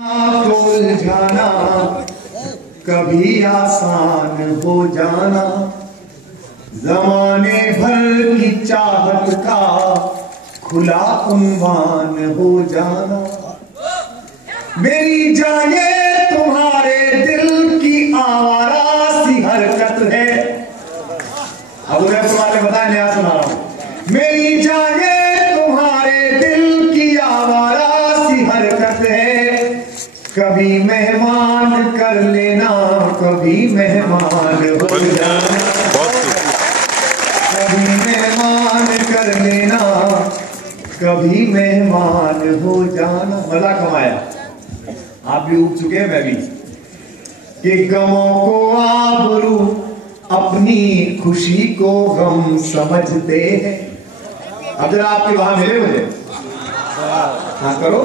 को उलझाना कभी आसान हो जाना, जमाने भर की चाहत का खुला उन्वान हो जाना। मेरी जाने तुम्हारे दिल की आवारा सी हरकत है। अब उन्हें तुम्हारे बताया, नया सुना रहा हूं। मेरी जाने तुम्हारे दिल की आवारा सी हरकत है। कभी मेहमान कर लेना, कभी मेहमान हो जाना, कभी मेहमान कर लेना, कभी मेहमान हो जाना। मजा कमाया, आप भी उग चुके हैं, मैं भी। कि गमों को आबरू अपनी खुशी को गम समझते हैं। अब जरा आपके वहां मिले मुझे, हाँ करो।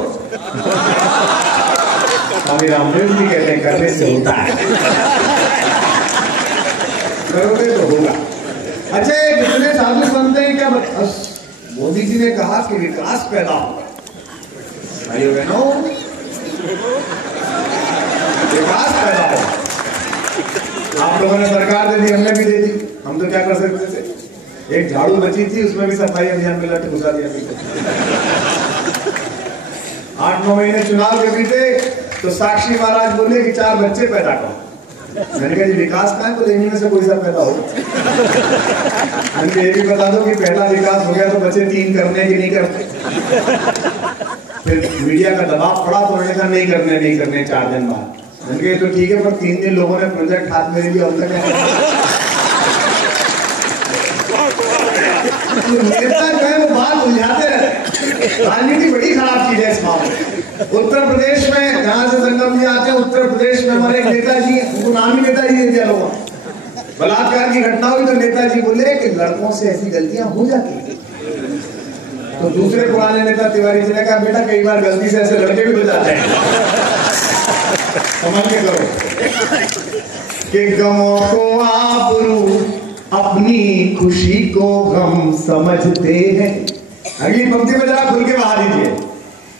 स्वामी रामदेव जी कहते हैं करने से होता है, करोगे तो होगा। अच्छा, जितने साधु संत हैं क्या मोदी जी ने कहा कि विकास पैदा होगा। भाइयों बहनों, विकास पैदा होगा। आप लोगों ने सरकार दे दी, हमने भी दे दी, हम तो क्या कर सकते थे। एक झाड़ू बची थी, उसमें भी सफाई अभियान में लट घुसा दिया। 8-9 महीने चुनाव के बीते तो साक्षी महाराज बोले कि 4 बच्चे पैदा करो। मैंने कहा जी विकास कहाँ है? बोले इन्हीं में से कोई सा पैदा हो। मैंने ये भी बता दो कि पहला विकास हो गया तो बच्चे 3 करने की नहीं करते। फिर मीडिया का दबाव पड़ा तो उन्होंने कहा नहीं करने 4 दिन बाद। मैंने कहा ये तो ठीक है, पर 3 दिन लोगों ने प्रोजेक्ट हाथ में ले लिया, अब तक नेता जो है वो बात उलझाते रहते। राजनीति बड़ी खराब चीज है इस मामले। उत्तर प्रदेश में जहां से संगम जी आते हैं, उत्तर प्रदेश में हमारे एक नेताजी, उनको नाम ही नेताजी दे दिया लोगों। बलात्कार की घटना हुई तो नेताजी बोले कि लड़कों से ऐसी गलतियां हो जाती। तो दूसरे पुराने नेता तिवारी जी ने कहा बेटा कई बार गलती से ऐसे लड़के भी हो जाते हैं, समझ के करो। कि गमों को आबरू अपनी खुशी को गम समझते हैं। अगली पंक्ति में जरा खुल के बाहर दीजिए।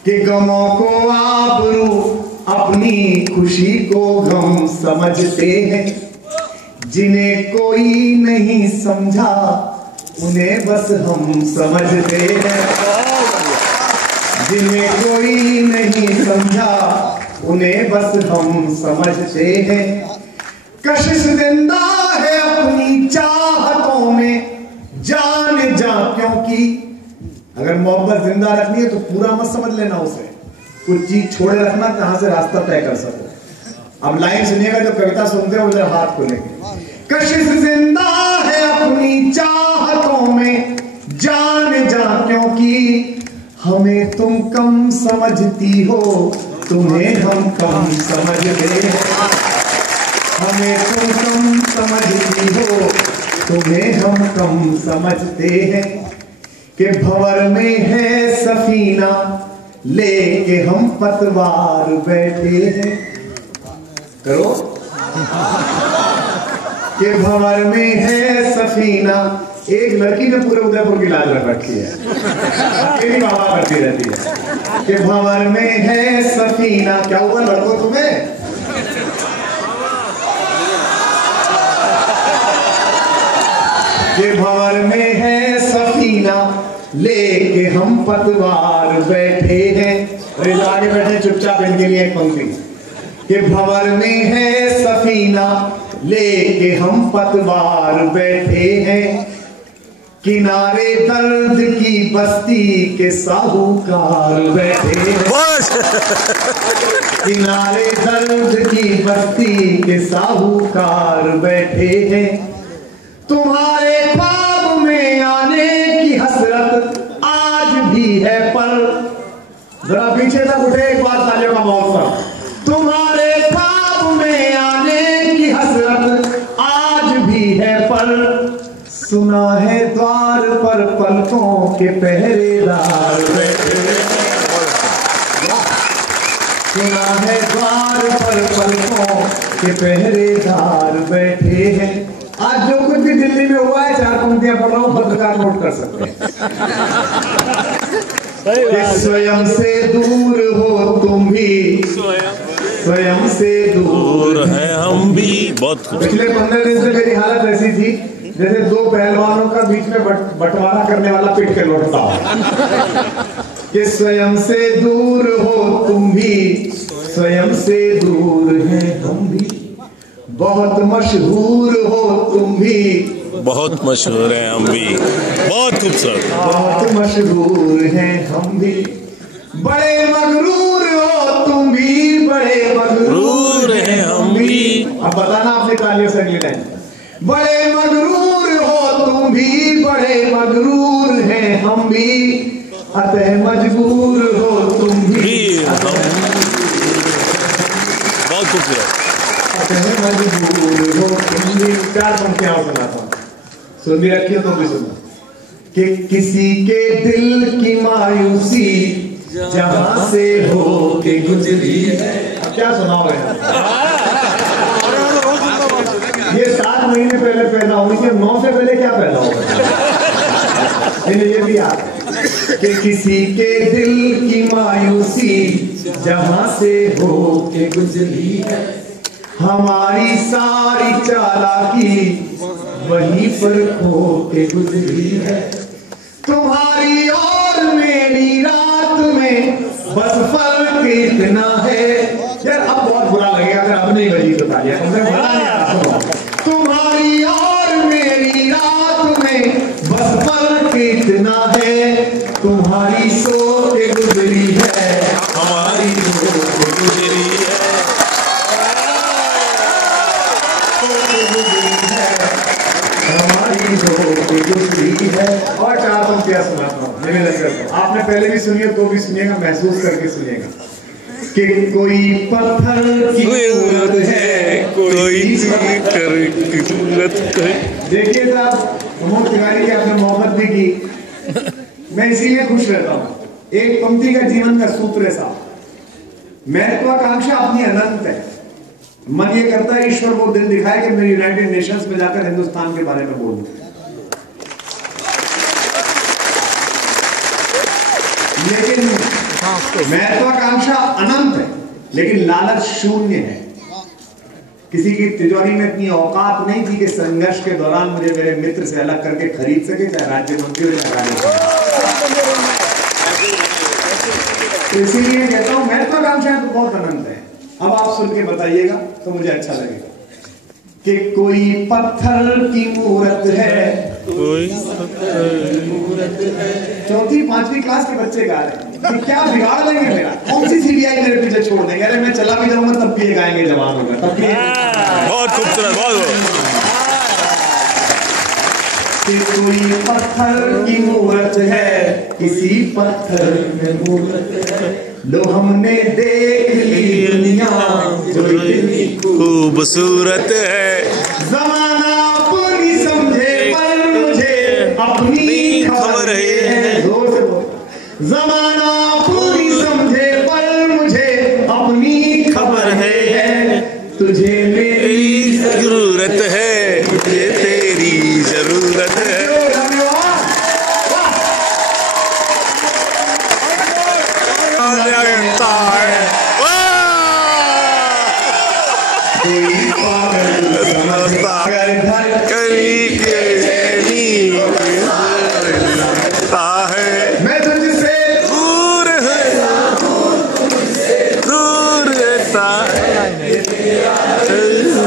कि गमों को आबरू अपनी खुशी को गम समझते हैं। जिन्हें कोई नहीं समझा उन्हें बस हम समझते हैं। जिन्हें कोई नहीं समझा उन्हें बस हम समझते हैं। कशिश जिंदा है अपनी चाहतों में, जान जा क्योंकि अगर मोहब्बत जिंदा रखनी है तो पूरा मत समझ लेना उसे, कुछ चीज छोड़े रखना जहां से रास्ता तय कर सको। अब लाइन सुनिएगा, जो कविता सुनते हो उधर हाथ खोलेंगे। कशिश जिंदा है अपनी चाहतों में, जान जा क्योंकि हमें तुम कम समझती हो, तुम्हें हम कम समझते हैं। हमें तुम कम समझती हो, तुम्हें हम कम समझते हैं। कि भंवर में है सफीना लेके हम पतवार बैठे हैं। करो। कि भंवर में है सफीना, एक लड़की ने पूरे उदयपुर की लाज रख रखी है, अकेली बाबा करती रहती है। कि भंवर में है सफीना, क्या हुआ लड़कों तुम्हें? कि भंवर में है सफीना लेके हम पतवार बैठे हैं। और जो आगे बैठे चुपचाप, इनके लिए एक पंक्ति। कि भंवर में है सफीना लेके हम पतवार बैठे हैं। किनारे दर्द की बस्ती के साहूकार बैठे हैं। किनारे दर्द की बस्ती के साहूकार बैठे हैं। तुम्हारे ख्वाब में आने की हसरत आज भी है, पर जरा पीछे तक उठे एक बार तालियों का मौका। तुम्हारे ख्वाब में आने की हसरत आज भी है, पर सुना है द्वार पर पलकों के पहरेदार बैठे। सुना है द्वार पर पलकों के पहरेदार बैठे हैं। आज जो कुछ भी दिल्ली में हुआ है, 4 पंक्तियां पढ़ रहा हूं, पत्रकार नोट कर सकते हैं। स्वयं से दूर हो तुम भी, स्वयं से दूर है हम भी। बहुत पिछले 15 दिन से मेरी हालत ऐसी थी जैसे दो पहलवानों का बीच में बंटवारा करने वाला पिट के लौटता हो। कि स्वयं से दूर हो तुम भी, स्वयं से दूर हैं हम भी, बहुत मशहूर हो तुम भी, बहुत मशहूर है हम भी। बहुत खूबसूरत, बहुत मशहूर हैं हम भी, बड़े मगरूर हो तुम भी, बड़े मगरूर हैं हम भी। अब बताना आपने तालियों से अगली लाइन। बड़े मगरूर हो तुम भी, बड़े मगरूर हैं हम भी, अतः मजबूर हो तुम भी। बहुत खूबसूरत। अतः मजबूर हो तुम भी। 4 पंक्तियां सुनाता हूँ, सुन भी रखिए तो भी सुनो। कि किसी के दिल की मायूसी जहां से हो के गुजरी है। अब क्या सुनाओ यार, ये 7 महीने पहले पैदा हुई थी, 9 से पहले क्या पैदा हुआ? ये भी याद कि किसी के दिल की मायूसी जहां से हो के गुजरी है, हमारी सारी चालाकी वहीं पर खो के गुजरी है। तुम्हारी और मेरी रात में बस फर्क इतना है। यार अब बहुत बुरा लगेगा अगर अब नहीं बजी तो तालियां, तुमसे बुरा नहीं आ रहा। तुम्हारी और मेरी रात में बस फर्क इतना है, तुम्हारी सो के गुजरी है, हमारी सो के गुजरी है, हमारी सो के गुजरी है। और 4 पंक्तियां सुनाता हूँ, आपने पहले भी सुनिए तो भी सुनिएगा, महसूस करके सुनिएगा। कि कोई पत्थर की सूरत है, कोई देखिए साहब, प्रमोद तिवारी की आपने मोहब्बत भी की, मैं इसीलिए खुश रहता हूँ। एक पंक्ति का जीवन का सूत्र है साहब, महत्वाकांक्षा अपनी अनंत है। मन ये करता है ईश्वर को दिल दिखाए कि मैं यूनाइटेड नेशंस में जाकर हिंदुस्तान के बारे में बोलूं, लेकिन महत्वाकांक्षा अनंत है, लेकिन लालच शून्य है। किसी की तिजोरी में इतनी औकात नहीं थी कि संघर्ष के दौरान मुझे मेरे मित्र से अलग करके खरीद सके, चाहे राज्य मंत्री हो या राज्यपाल। इसीलिए कहता हूं महत्वाकांक्षा तो बहुत अनंत है। अब आप सुन के बताइएगा तो मुझे अच्छा लगेगा। कि कोई पत्थर की मूरत है, कोई चौथी 5वीं क्लास के बच्चे गा रहे हैं कि क्या बिगाड़ लेंगे मेरा, कौन सी सीबीआई मेरे पीछे छोड़ देंगे। अरे मैं चला भी जाऊंगा तब भी गाएंगे जवान होगा, तब भी। बहुत खूबसूरत, बहुत। कोई पत्थर की मूरत है, किसी पत्थर में मूरत है, लो हमने देख ली दुनिया जो इतनी खूबसूरत है। ज़माना अपनी समझे पर मुझे अपनी खबर है। जोर से बोल। ज़माना अपनी समझे पर मुझे अपनी खबर है, तुझे मेरी जरूरत है, तुझे तेरी जरूरत है। मैं तुझसे दूर है, दूर रहता है।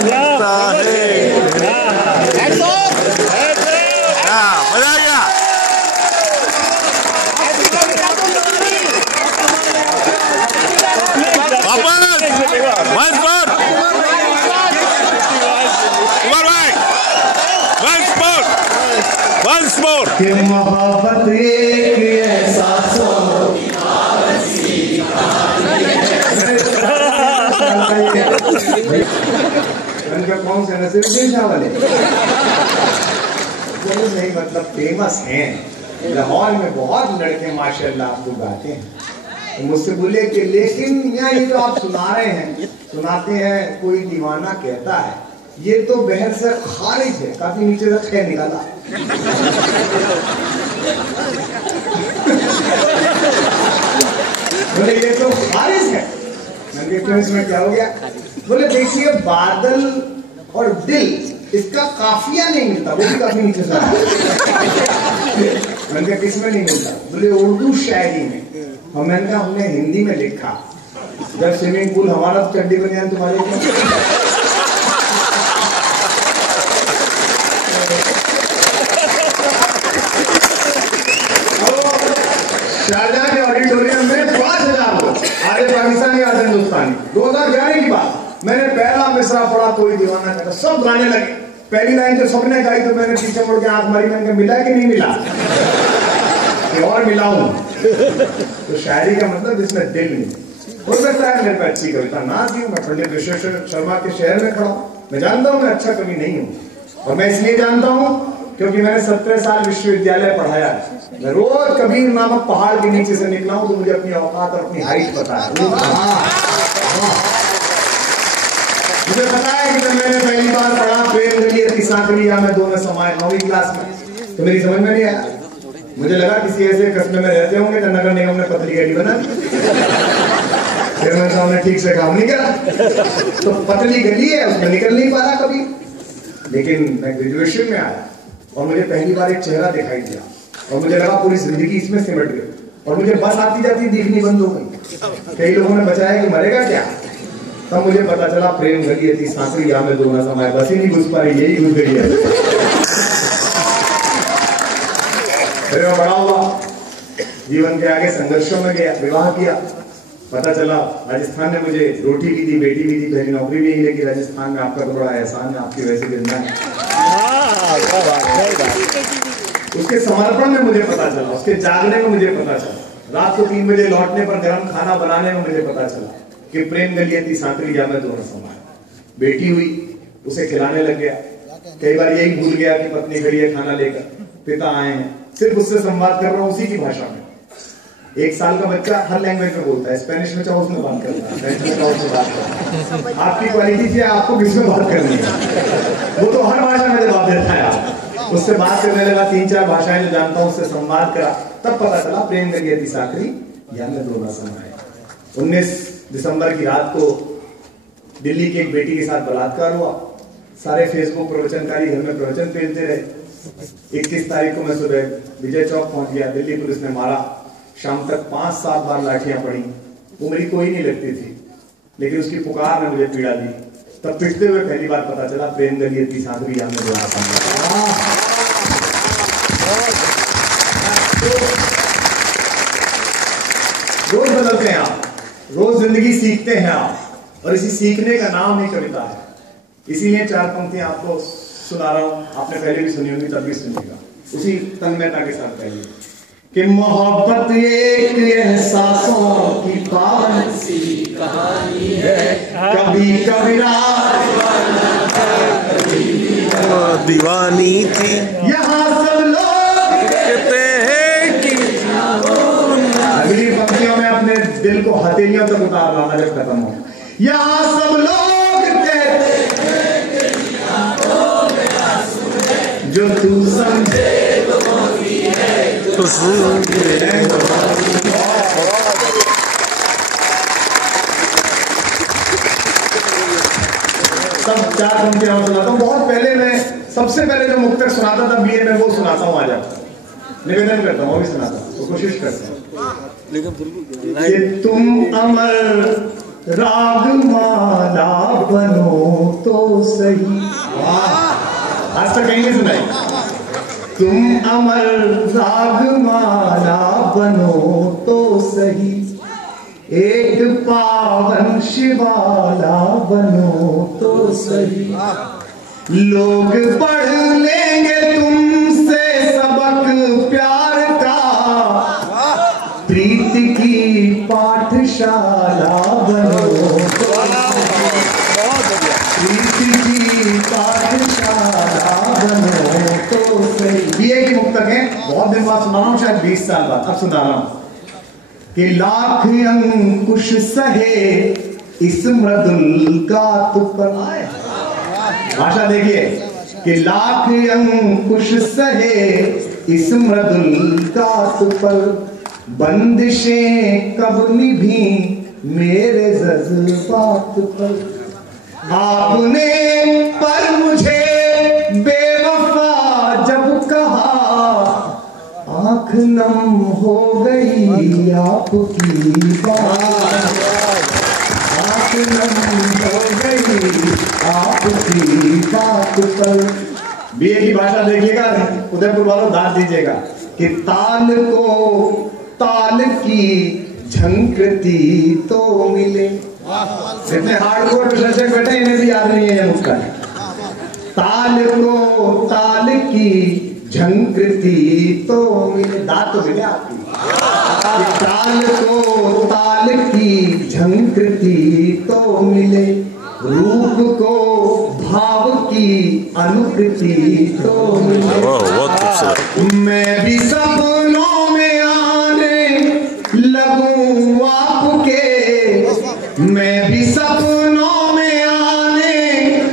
मजा आ गया। Once more. कि मोहब्बत एक एहसास हो, कौन से नसीरुद्दीन शाह वाले नहीं, मतलब फेमस हैं लाहौर में, बहुत लड़के माशाल्लाह आपको गाते हैं। तो मुझसे बोले कि लेकिन यहाँ ये जो आप सुना रहे हैं, सुनाते हैं, कोई दीवाना कहता है, ये तो बहर से खारिज है। काफी नीचे से खे निकाला। बोले ये तो बारिश है। मैंने कहा इसमें क्या हो गया? बोले देखिए बादल और दिल इसका काफिया नहीं मिलता, वो भी काफी नीचे से। मैंने कहा किसमें नहीं मिलता? बोले उर्दू शायरी में। और मैंने कहा हमने हिंदी में लिखा, जब स्विमिंग पूल हमारा तो चड्डी बन जाए तुम्हारे शारजाह के ऑडिटोरियम में 5000 लोग, आधे पाकिस्तानी आधे हिंदुस्तानी। 2011 की बात, मैंने पहला मिसरा पढ़ा, कोई दीवाना कहता, सब गाने लगे। पहली लाइन जो सबने गाई तो मैंने पीछे मुड़ के आंख मारी, मैंने मिला कि नहीं मिला और मिलाऊं। तो शायरी का मतलब जिसमें दिल नहीं। हो सकता है मेरे पे अच्छी कविता ना दी, मैं पंडित विश्वेश्वर शर्मा के शहर में खड़ा हूं, मैं जानता हूं मैं अच्छा कवि नहीं हूं। और मैं इसलिए जानता हूं क्योंकि मैंने 17 साल विश्वविद्यालय पढ़ाया। मैं रोज कबीर नामक पहाड़ के नीचे से निकला हूं, तो मुझे अपनी औकात और अपनी हाइट पता है। मुझे पता है कि जब मैंने पहली बार पढ़ा प्रेम गलिए सांकलिया में दो न समाये 9वीं क्लास में, तो मेरी समझ में नहीं आया। मुझे लगा किसी ऐसे कस्बे में रहते होंगे तो नगर निगम ने पतली गली बना, फिर मैं सामने ठीक से काम नहीं करा, तो पतली गली है उसमें निकल नहीं पा रहा कभी। लेकिन मैं ग्रेजुएशन में आया और मुझे पहली बार एक चेहरा दिखाई दिया और मुझे लगा पूरी जिंदगी इसमें सिमट गई। और मुझे बस आती जाती दिखनी बंद हो गई। कई लोगों ने बचाया कि मरेगा क्या, तब मुझे पता चला प्रेम गली थी सांकरी या में दो न समाये, बस ही नहीं घुस पा रही, यही घुस गई है। फिर मैं बड़ा हुआ, जीवन के आगे संघर्षों में गया, विवाह किया। पता चला राजस्थान ने मुझे रोटी भी दी, बेटी भी दी, पहली नौकरी भी लगी राजस्थान में। आपका तो बड़ा एहसान है, आपकी वैसी जिंदा है। उसके समर्पण में मुझे पता चला, उसके जागने में मुझे पता चला, रात को 3 बजे लौटने पर गर्म खाना बनाने में मुझे पता चला कि प्रेम गलिए थी सांकरी या में दो न समाये। बेटी हुई, उसे खिलाने लग गया। कई बार यही भूल गया कि पत्नी खड़ी है खाना लेकर, पिता आए हैं, सिर्फ उससे संवाद कर रहा हूं उसी की भाषा में। 1 साल का बच्चा हर लैंग्वेज में बोलता है, स्पेनिश में चाहो उसमें बात करता है, फ्रेंच में चाहो उसमें बात करता है। आपकी क्वालिटी क्या है, आपको किसमें बात करनी है? वो तो हर भाषा में जवाब देता है। उससे बात करने लगा, 3-4 भाषाएं जो जानता हूं उससे संवाद करा, तब पता चला प्रेम गलिए थी सांकरी या में दो न समाये। 19 दिसंबर की रात को दिल्ली की एक बेटी के साथ बलात्कार हुआ। सारे फेसबुक प्रवचनकारी घर में प्रवचन पेलते रहे। 21 तारीख को मैं सुबह विजय चौक पहुंच गया, दिल्ली पुलिस ने मारा। शाम तक 5-7 बार लाठियां पड़ी, वो मेरी कोई नहीं लगती थी, लेकिन उसकी पुकार ने मुझे पीड़ा दी। तब पिटते हुए पहली बार पता चला प्रेम गलिए थी सांकरी या में दो न समाये। रोज बदलते हैं आप, रोज जिंदगी सीखते हैं आप, और इसी सीखने का नाम ही कविता है। इसीलिए 4 पंक्तियां आपको सुना रहा हूं, आपने पहले भी सुनी होंगी, तब भी सुनिएगा उसी तन्मयता के साथ। पहले कि मोहब्बत एक एहसासों की पावन सी कहानी है, कभी कबीरा दीवानी थी, यहाँ सब लोग कहते हैं कि अगली पंक्तियों में अपने दिल को हथेलियों तक उतार लाना जब खत्म हो। यहाँ सब लोग कहते जो तू समझे तो सुन। सब 4 पंक्तियां सुनाता हूँ। बहुत पहले मैं सबसे पहले जो मुक्तक सुनाता था बीए में, वो सुनाता हूँ आज आपको। निवेदन करता हूँ, वो भी सुनाता हूँ, तो कोशिश करता हूँ। तुम अमर रागमाला बनो तो सही। आज तक कहीं नहीं सुनाई। तुम अमर रागमाला बनो तो सही, एक पावन शिवाला बनो तो सही। लोग पढ़ लेंगे तुमसे सबक प्यार का, प्रीति की पाठशाला बनो तो सही, प्रीति की पाठशाला बनो तो सही। बीए की मुक्तक है, बहुत दिन बाद सुना रहा हूं, शायद 20 साल बाद, अब सुना रहा हूं कि लाख अंकुश सहे इस मृदुल गात पर। भाषा देखिए कि लाख अंकुश सहे इस मृदुल गात पर, बंदिशें कब निभी मेरे जज्बात पर, आपने पर मुझे बेवफा जब कहा, आंख नम हो गई आपकी बात, आंख नम हो गई आपकी बात पर। बीए की भाषा देखिएगा, उदयपुर वालों दाद दीजिएगा कि ताल को ताल की झंकृति तो मिले। इतने हार्डकोर विशेषज्ञ बैठे, इन्हें भी याद नहीं है ये नुस्खा। ताल को ताल की झंकृति तो मिले, दाद तो मिले आपकी। ताल को ताल की झंकृति तो मिले, रूप को भाव की अनुकृति तो मिले। मैं भी सपनों में आने लगूं आपके, मैं भी सपनों में आने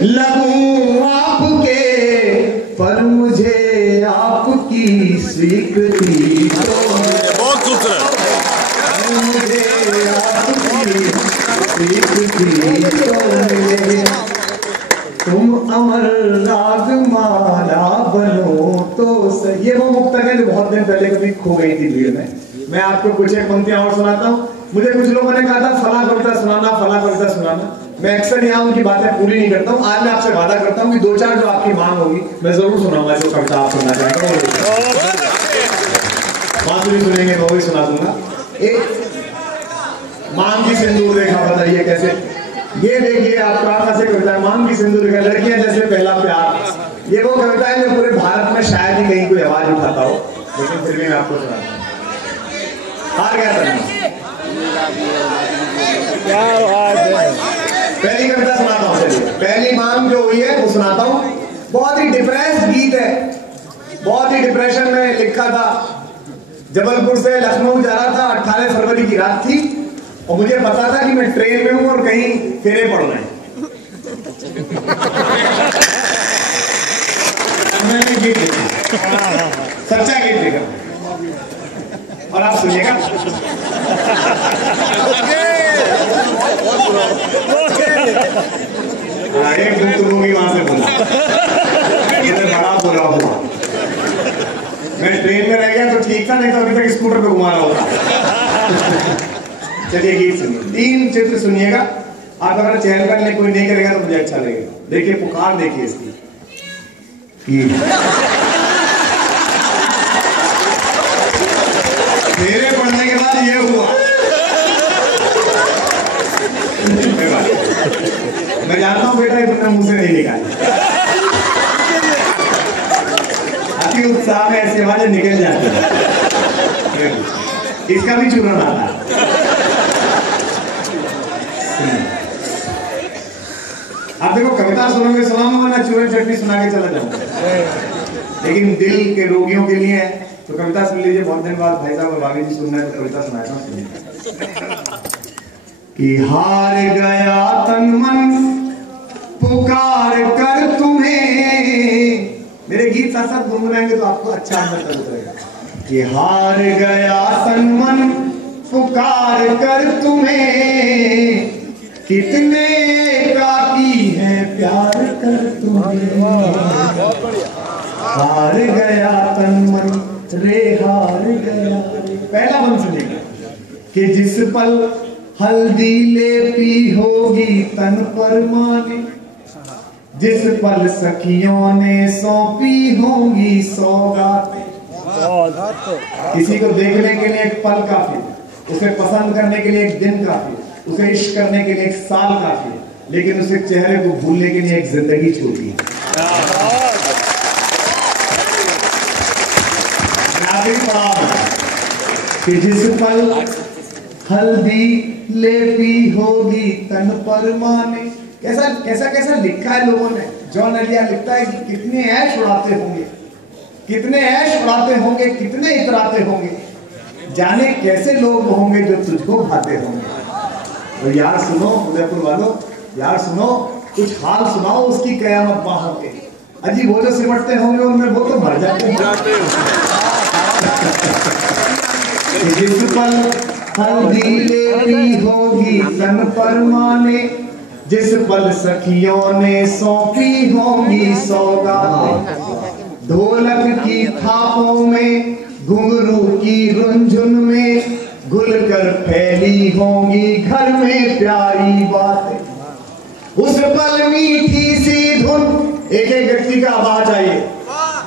लगूं आपके, पर मुझे आपकी स्वीकृति तो बहुत खूबसूरत, मुझे आपकी स्वीकृति तो मिले। तुम अमर राग माला बनो तो सही। ये वो मुक्तक है जो बहुत दिन पहले कभी खो गई थी भीड़ में। मैं आपको कुछ एक पंक्तियां और सुनाता हूँ। मुझे कुछ लोगों ने कहा था फला कविता सुनाना, फला कविता सुनाना। मैं अक्सर यहाँ उनकी बातें पूरी नहीं करता हूँ। आज मैं आपसे वादा करता हूँ कि 2-4 जो आपकी मांग होगी मैं जरूर सुनाऊंगा। जो कविता आप सुनना चाहेंगे बांसुरी सुनेंगे तो भी सुना दूंगा। एक मांग की सिंदूर रेखा, बताइए कैसे? ये देखिए आपका कैसे कविता है, मांग की सिंदूर रेखा, लड़कियां जैसे पहला प्यार। ये वो कविता है जो पूरे भारत में शायद ही कहीं कोई आवाज उठाता हो, लेकिन फिर भी मैं आपको सुनाता हूँ। हार गया था। पहली कविता सुनाता हूँ। चलिए पहली मांग जो हुई है वो सुनाता हूँ। बहुत ही डिप्रेस गीत है, बहुत ही डिप्रेशन में लिखा था। जबलपुर से लखनऊ जा रहा था, 18 फरवरी की रात थी और मुझे पता था कि मैं ट्रेन में हूं और कहीं फेरे पड़ रहे हैं। मैंने गीत लिखा, सच्चा गीत लिखा और आप सुनिएगा। एक गुफ्तगू भी वहां से बोला, बड़ा बोला हुआ। मैं ट्रेन में रह गया तो ठीक था, नहीं तो अभी तक स्कूटर पे घुमा रहा होता। चलिए गीत सुनिए, 3 चित्र सुनिएगा। आप अगर चयन करने कोई नहीं करेगा तो मुझे अच्छा लगेगा। देखिए पुकार, देखिए इसकी। मेरे पढ़ने के बाद ये हुआ। मैं जानता हूँ बेटा तुमने मुंह से नहीं निकाली। अति उत्साह में ऐसी आवाजें निकल जाती है। इसका भी चूरण आता है। आप देखो कविता सुनोगे सुनाऊंगा ना, चूरन चटनी सुना के चला जाऊंगा। लेकिन दिल के रोगियों के लिए तो कविता सुन लीजिए। बहुत दिन बाद भाई साहब बागी जी सुनना है तो कविता सुनाया था कि हार गया तन मन पुकार कर तुम्हें। मेरे गीत साथ साथ गुनगुनाएंगे तो आपको अच्छा अंदर उतरेगा कि हार गया तन मन पुकार कर तुम्हें, कितने काकी है प्यार कर तुम्हें। हार गया तन मन रे हार गया। पहला बंद सुनिएगा कि जिस पल हल्दी लेपी होगी तन पर माने, जिस पल सखियों ने सौंपी होंगी सौगातें। किसी को देखने के लिए एक पल काफी, उसे पसंद करने के लिए एक दिन काफी, उसे इश्क करने के लिए एक साल काफी, लेकिन उसे चेहरे को भूलने के लिए एक जिंदगी छोटी है। कि जिस पल हल्दी लेपी होगी तन पर माने। कैसा कैसा कैसा लिखा है लोगों ने। जॉन अलिया लिखता है कि कितने ऐश उड़ाते होंगे, कितने ऐश उड़ाते होंगे, कितने इतराते होंगे, जाने कैसे लोग होंगे जो तुझको भाते होंगे। तो यार सुनो उदयपुर वालों, यार सुनो, कुछ हाल सुनाओ उसकी कयामत बाहों के। अजी वो जो सिमटते होंगे उनमें वो तो मर जाते हैं। जिस पल हल्दी लेपी होगी तन पर माने, जिस पल सखियों ने सौंपी होंगी सौगातें, ढोलक की थापों में घुंघरू की रुंझुन में घुल कर फैली होंगी घर में प्यारी बातें। उस पल मीठी सी धुन, एक एक व्यक्ति का आवाज आइए।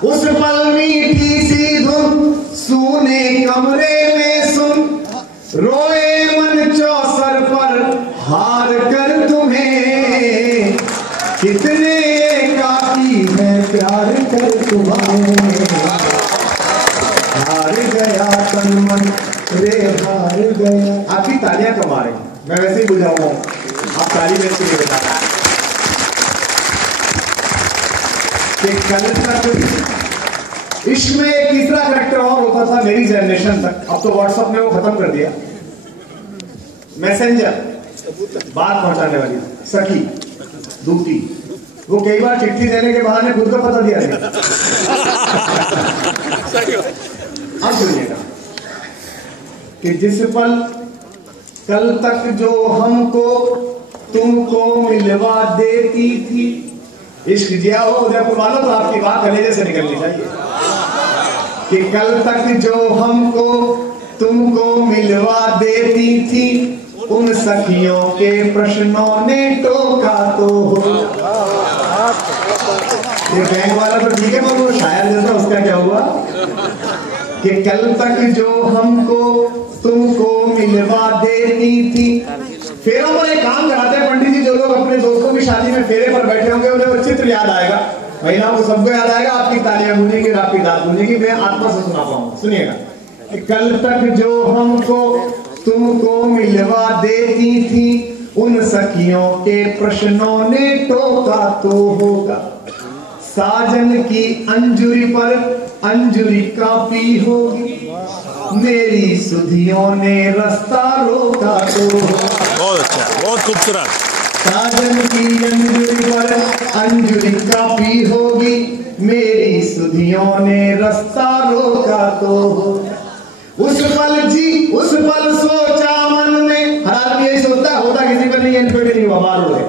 उस पल मीठी सी धुन सूने कमरे में सुन, रोए मन चौसर पर हार कर तुम्हें, कितने काफी है प्यार कर तुम्हें, हार गया तन मन रे हार गया। आपकी तालियां कम आ रही, मैं वैसे ही बुझाऊंगा, आप ताली वैसे नहीं बता रहे। कल तक इश्क में एक तीसरा कैरेक्टर और होता था मेरी जनरेशन तक, अब तो व्हाट्सएप ने वो खत्म कर दिया। मैसेंजर, बात पहुंचाने वाली सखी, दूती, वो कई बार चिट्ठी देने के बहाने खुद को पता दिया नहीं। अब सुनिएगा कि जिस पल कल तक जो हमको तुमको मिलवा देती थी, इश्क जिया हो उदयपुर वालों तो आपकी बात कलेजे से निकलनी चाहिए कि कल तक जो हमको तुमको मिलवा देती थी, उन सखियों के प्रश्नों ने टोका तो हो। ये बैंक वाला तो ठीक है, पर वो शायर जैसा उसका क्या हुआ कि कल तक जो हमको तुमको मिलवा देती थी। फेरों पर एक काम कराते हैं पंडित जी, जो लोग अपने दोस्तों की शादी में फेरे पर बैठे होंगे उन्हें वो चित्र याद आएगा, महिलाओं को सबको याद आएगा, आपकी तालियां गूंजेंगी, आपकी दाद गूंजेगी, मैं आत्मा से सुना पाऊंगा। सुनिएगा, कल तक जो हमको तुमको मिलवा देती थी, उन सखियों के प्रश्नों ने टोका तो होगा, साजन की अंजुरी पर अंजुरी कापी होगी, मेरी सुधियों ने रास्ता रोका तो। बहुत अच्छा, बहुत खूबसूरत। साजन की अंजुरी पर अंजुरी कापी होगी, मेरी सुधियों ने रास्ता रोका तो। उस पल जी, उस पल सोचा मन में, हर आदमी यही सोचता होता किसी पर नहीं, इन्फेक्ट नहीं हुआ, बाहर हो गए।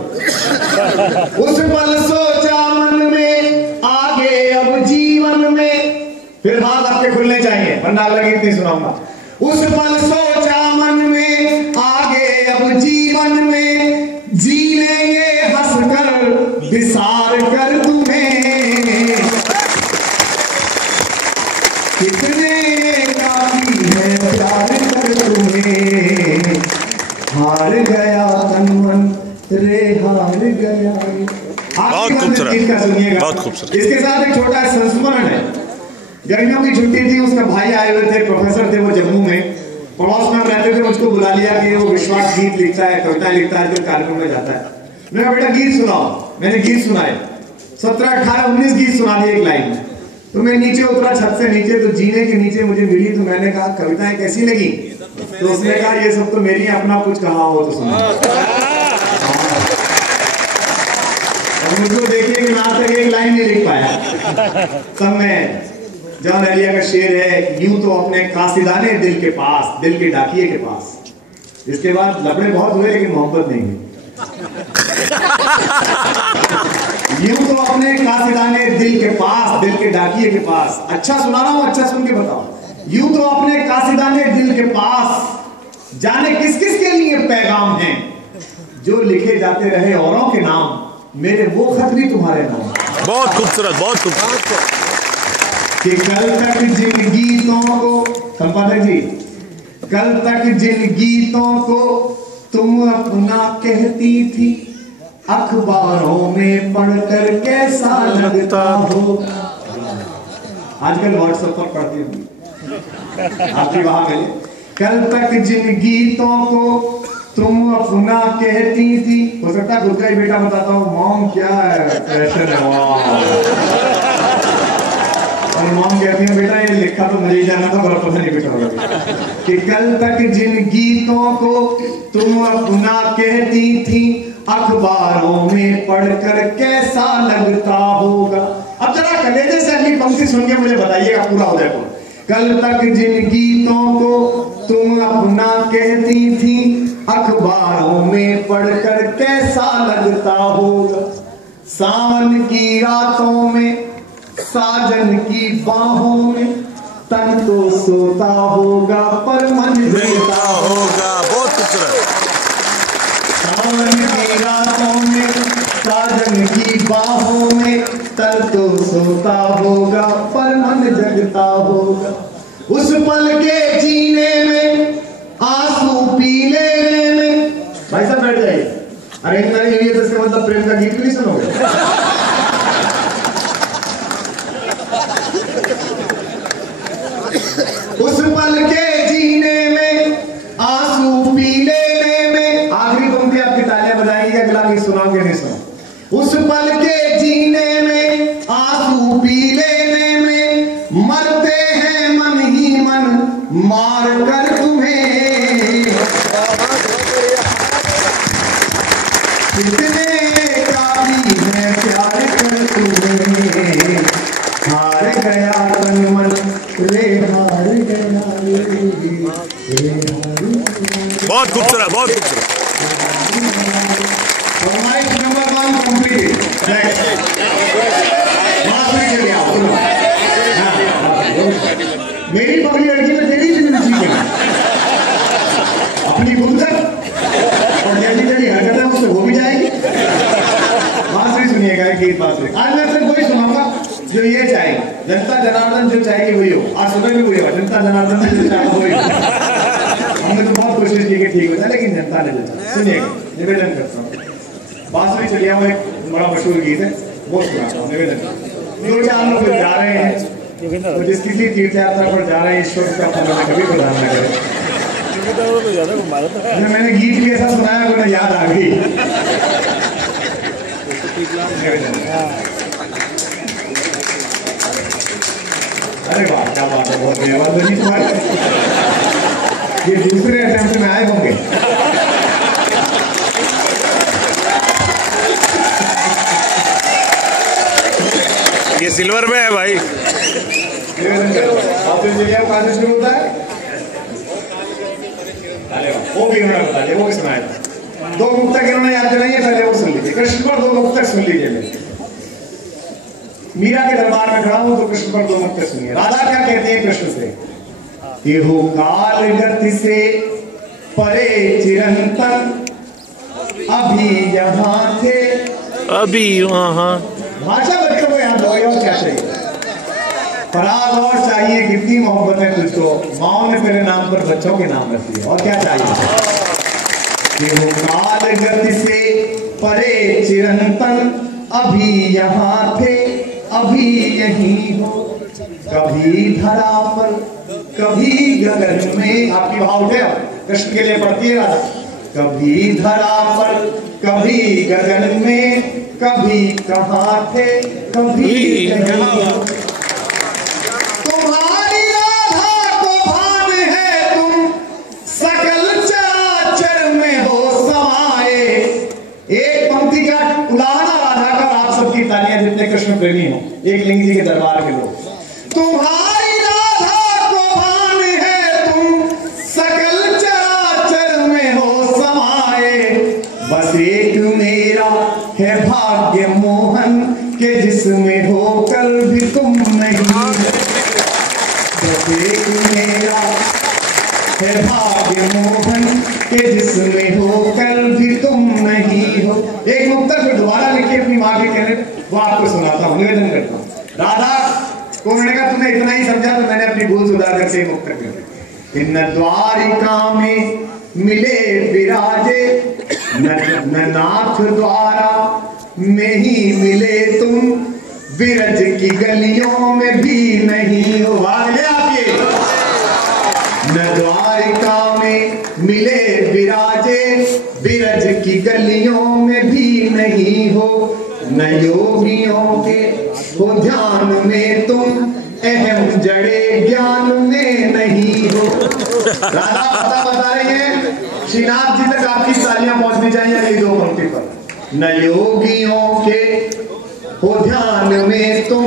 उस पल सोचा मन में, आगे अब जीवन में, फिर हाथ आपके खुलने चाहिए वरना अगला गीत नहीं सुनाऊंगा। उस पल सोचा मन में, आगे अब जीवन में, जी लेंगे हंसकर विसार कर तुम्हें, कितने काफी है प्यार कर तुम्हें, हार गया तन मन रे हार गया। बहुत खूबसूरत, बहुत खूबसूरत। इसके साथ एक छोटा संस्मरण है। गर्मियों की छुट्टी थी, उसका भाई आए हुए थे, प्रोफेसर थे वो जम्मू में, पड़ोस में रहते थे, मुझको बुला लिया कि वो विश्वास गीत लिखता है, कविता लिखता है, फिर कार्यक्रम में जाता है। मैंने बेटा गीत सुनाओ, मैंने गीत सुनाए, 17, 18, 19 गीत सुना दिए एक लाइन में। तो मैं नीचे उतरा छत से नीचे, तो जीने के नीचे मुझे मिली, तो मैंने कहा कविताएं कैसी लगी, तो उसने कहा ये सब तो मेरी, अपना कुछ कहा हो तो सुना। मुझको देखिए कि मैं आज तक एक लाइन नहीं लिख पाया। तब मैं, जॉन एलिया का शेर है, यूं तो अपने कासिदाने दिल के पास, दिल के डाकिए के पास। इसके बाद लफड़े बहुत हुए लेकिन मोहब्बत नहीं हुई। यूं तो अपने कासिदाने दिल के पास, दिल के डाकिए के पास। अच्छा सुना रहा हूं, अच्छा सुन के बताओ। यूं तो अपने कासिदाने दिल के पास, जाने किस किस के लिए पैगाम हैं, जो लिखे जाते रहे औरों के नाम, मेरे वो खत भी तुम्हारे नाम। बहुत खूबसूरत, बहुत खूबसूरत। कि कल तक जिन गीतों को, संपादक जी, कल तक जिन गीतों को तुम अपना कहती थी, अखबारों में पढ़कर कैसा लगता हो। आजकल व्हाट्सएप पर पढ़ती हूँ, आपकी वहां मिले। कल तक जिन गीतों को तुम अपना कहती थी, हो सकता है खुद का ही बेटा बताता हूँ, मॉम क्या फैशन है, और मॉम कहती है बेटा ये लिखा तो मुझे ही जाना था, पर पता नहीं बेटा होगा। कि कल तक जिन गीतों को तुम अपना कहती थी, अखबारों में पढ़कर कैसा लगता होगा। अब जरा कलेजे से अगली पंक्ति सुन के मुझे बताइएगा पूरा उदयपुर। कल तक जिन गीतों को तुम अपना कहती थी, अखबारों में पढ़कर कैसा लगता होगा। सावन की रातों में साजन की बाहों में तन तो सोता होगा पर मन जगता होगा। बहुत खूबसूरत। सावन की रातों में साजन की बाहों में तन तो सोता होगा पर मन जगता होगा। उस पल के जीने में आंसू पी लेने में। भाई साहब बैठ जाइए। अरे ये तो इसका मतलब प्रेम का गीत नहीं सुनोगे। उस पल के जीने में आंसू पी लेने में। आखिरी पंक्ति आपकी तालियां बजाएंगे, अगला गीत सुनाओगे नहीं सुनो। उस पल के जीने में आंसू पी लेने में मरते हैं मन ही मन मार कर तुम्हें। कितने काबिल है प्यार कर तुम्हें। हार गया तन मन रे हार गया। बहुत खूबसूरत, बहुत खूबसूरत। Number 1 complete. मेरी पगली लड़की में तेरी जिंदगी है अपनी गुलजर और जैसी तेरी हरकत है उससे हो भी जाएगी। बांसुरी सुनिएगा गीत बांसुरी। आज मैं सिर्फ वही सुनाऊंगा जो ये चाहे। जनता जनार्दन जो चाहेगी वही हो। आज सुबह भी वही हो। जनता जनार्दन जो चाहे वही हो। हमने तो बहुत कोशिश की कि ठीक हो जाए लेकिन जनता ने जो चाहा। सुनिएगा, निवेदन करता हूँ। बांसुरी चलिया हुआ एक बड़ा मशहूर गीत है, वो सुनाता हूँ। निवेदन जो चार लोग जा रहे हैं तो जिस किसी तीर्थ यात्रा पर जा रहे हैं ईश्वर का अपना कभी प्रदान न करें। मैंने गीत भी ऐसा सुनाया तो मुझे याद आ गई। अरे वाह क्या बात है, बहुत धन्यवाद जी तुम्हारे। ये दूसरे अटेम्प्ट में आए होंगे। ये सिल्वर में है भाई। कहाँ से शुरू होता है? वो भी इन्होंने बता दिया, वो भी सुनाया था। 2 मुक्तक इन्होंने याद दिलाई है, पहले वो सुन लीजिए। कृष्ण पर 2 मुक्तक सुन लीजिए। मीरा के दरबार में खड़ा हूं तो कृष्ण पर 2 मुक्तक सुनिए। राधा क्या कहती है कृष्ण से? कि हो काल गति से परे चिरंतन, अभी यहाँ थे अभी वहाँ। भाषा बच्चों को याद हो गई। और क्या चाहिए? फराग और चाहिए। कितनी मोहब्बत है तुझको, माओ ने तेरे नाम पर बच्चों के नाम रख दिए। और क्या चाहिए? कि वो काल गति से परे चिरंतन, अभी यहाँ थे अभी यहीं हो। कभी धरा पर कभी गगन में। आपकी भाव उठे कृष्ण के लिए पढ़ती है राधा। कभी धरा पर कभी गगन में, कभी कहाँ थे कभी कहीं। तुम्हारी राधा को भान है तुम सकल चराचर में हो समाए। एक पंक्ति का उलाहना राधा का। आप सबकी तालियां जितने कृष्ण प्रेमी हो, एक लिंग जी के दरबार के लोग। तुम्हारी राधा को भान है तुम सकल चराचर में हो समाए। बस एक मेरा है भाग्य मोहन के जिसमें होकर भी तुम नहीं। बस एक मेरा है भाग्य मोहन के जिसमें होकर भी तुम नहीं हो। एक मुक्तक फिर दोबारा लिखिए अपनी माँ के कहने, वो आपको सुनाता हूँ, निवेदन करता हूँ। राधा को उन्होंने कहा तुमने इतना ही समझा तो मैंने अपनी भूल सुधार करके मुक्तक लिखी। इन द्वारिका में मिले विराजे, न नाथ द्वारा में ही मिले तुम। विरज की गलियों में भी नहीं हो। आगे आप ये न द्वारिका में मिले विराजे, विरज की गलियों में भी नहीं हो। न योगियों के हो ध्यान में तुम, अहम जड़े ज्ञान में नहीं हो। राधा पता बता रही है, श्रीनाथ जी तक आपकी तालियां पहुंचनी चाहिए अगली 2 पंक्ति पर। न योगियों के हो ध्यान में तुम,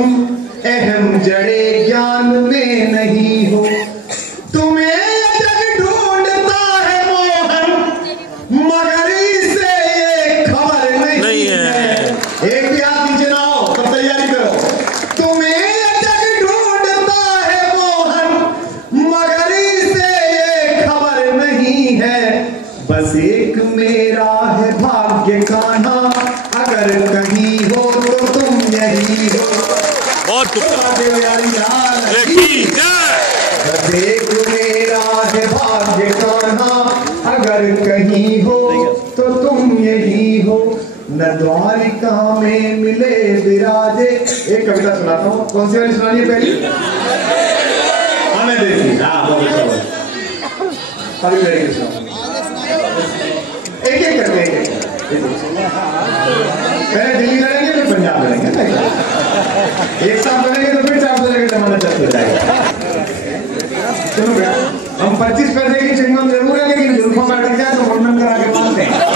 अहम जड़े ज्ञान में नहीं हो। तुम्हें ये जग ढूंढता है मोहन, मगर इसे ये खबर नहीं है। एक भी हाथ नीचे ना हो, तब तैयारी करो। तुम्हें ये जग ढूंढता है मोहन, मगर इसे ये खबर नहीं है। बस एक मेरा है भाग्य कान्हा, अगर कहीं हो तो तुम यही हो। बहुत बस एक मेरा है भाग्य कान्हा, अगर कहीं हो तो तुम यही हो। न द्वारिका में मिले विराजे। एक कविता सुनाता हूँ, कौन सी वाली सुनानी है पहली? हमें देखिए, हाँ बहुत अच्छा। अभी लड़ेंगे, एक एक करके एक पहले दिल्ली लड़ेंगे फिर पंजाब लड़ेंगे। एक साथ लड़ेंगे तो फिर 400 जगह जमाना चल जाएगा। सुनो, हम 25 पैसे की चिंगम जरूर है।